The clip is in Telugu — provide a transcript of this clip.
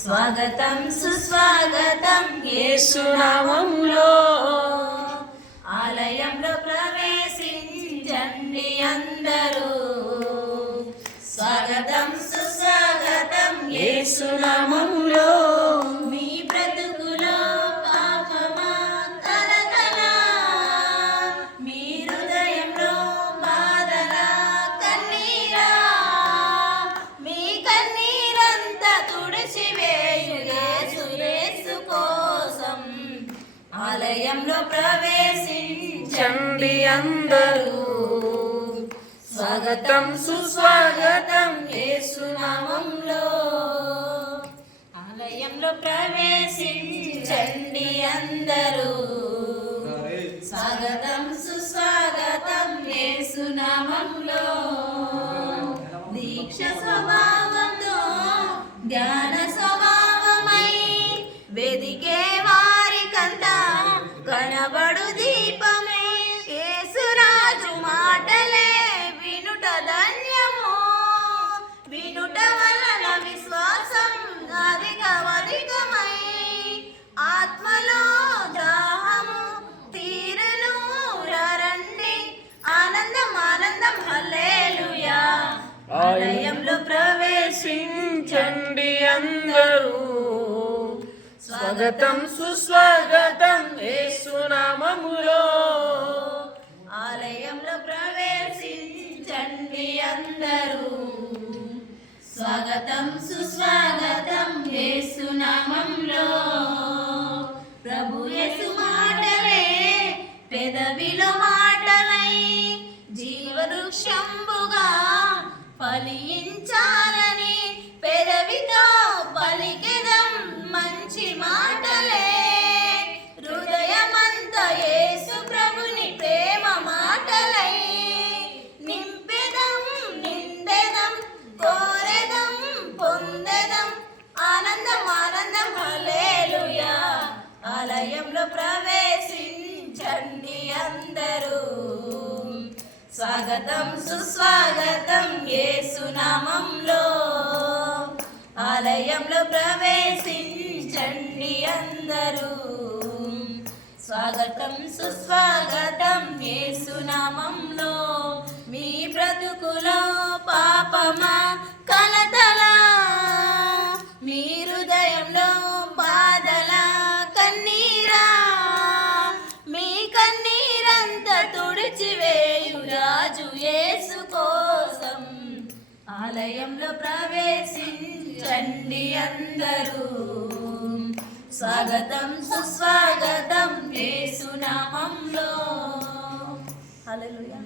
స్వాగతం సుస్వాగతం యేసునామములో ఆలయంలో ప్రవేశించండి అందరూ. స్వాగతం సుస్వాగతం యేసునామములో. మీ బ్రతుకులో పాపమా కలకల, మీ హృదయంలో బాధల కన్నీరా, మీ కన్నీరంతా తుడిచివేయు యేసు కోసం ఆలయంలో ప్రవేశించండి అందరూ. స్వాగతం సుస్వాగతం యేసునామములో ఆలయంలో ప్రవేశించండి అందరూ. స్వాగతం సుస్వాగతం యేసునామములో. దీక్ష స్వభావంతో ధ్యాన స్వభావమై వెదికే వారికంతా కనబడు దీపమే యేసురాజు మాటలే వినుట ధన్యము. వినుట వలన విశ్వాసం అధికమై ఆత్మలో దాహము తీరును. రండి ఆనందం ఆనందం హల్లెలూయా. ఆలయంలో ప్రవేశించండి అందరూ. స్వాగతం సుస్వాగతం యేసునామములో ఆలయంలో ప్రవేశించండి అందరూ. స్వాగతం సుస్వాగతం యేసునామములో. ప్రభు యేసు మాటలే పెదవిలో మాటలై జీవవృక్షంబుగా ఫలించాలని పెదవితో పలికెదం మంచి మాటలే. హృదయమంతా యేసు ప్రభుని ప్రేమ మాటలై నింపెదం నిండెదం కోరెదం పొందెదం ఆనందం ఆనందం హల్లెలూయా. ఆలయంలో ప్రవేశించండి అందరూ. స్వాగతం సుస్వాగతం యేసునామములో ఆలయంలో ప్రవేశించండి అందరూ. స్వాగతం సుస్వాగతం యేసునామములో. మీ బ్రతుకులో పాపమా కలతల, మీ హృదయంలో బాధల కన్నీరా, మీ కన్నీరంతా తుడిచివేయు రాజు యేసు కోసం ఆలయంలో ప్రవేశించండి అందరూ. స్వాగతం సుస్వాగతం యేసునామములో. హల్లెలూయా.